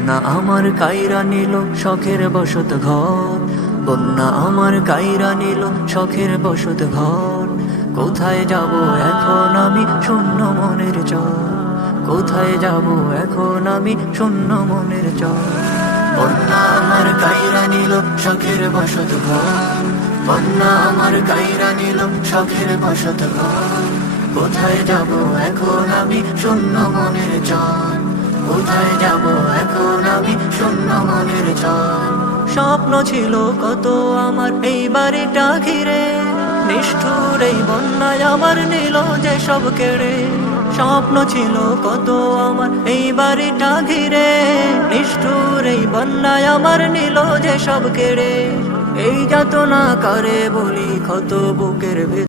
বন্যা আমার কাইরা নিল শখের বসত ঘর, বন্যা আমার কাইরা নিল শখের বসত ঘর। কোথায় যাব এখন আমি শূন্য মনের চর, কোথায় যাব এখন আমি শূন্য মনের চর। বন্যা আমার কাইরা নিল শখের বসত ঘর, বন্যা আমার কাইরা নিল শখের বসত ঘর। কোথায় যাব এখন আমি শূন্য মনের চর, কোথায় যাব এখন আমি শূন্য মনের চর। স্বপ্ন ছিল কত আমার এই বাড়িটা ঘিরে, নিষ্ঠুর এই বন্যায় আমার নিল যে সব কেড়ে। স্বপ্ন ছিল কত আমার এই বাড়িটা ঘিরে, নিষ্ঠুর এই বন্যায় আমার নিল যে সব কেড়ে। এই যাতনা করে বলি ক্ষত বুকের ভেতর।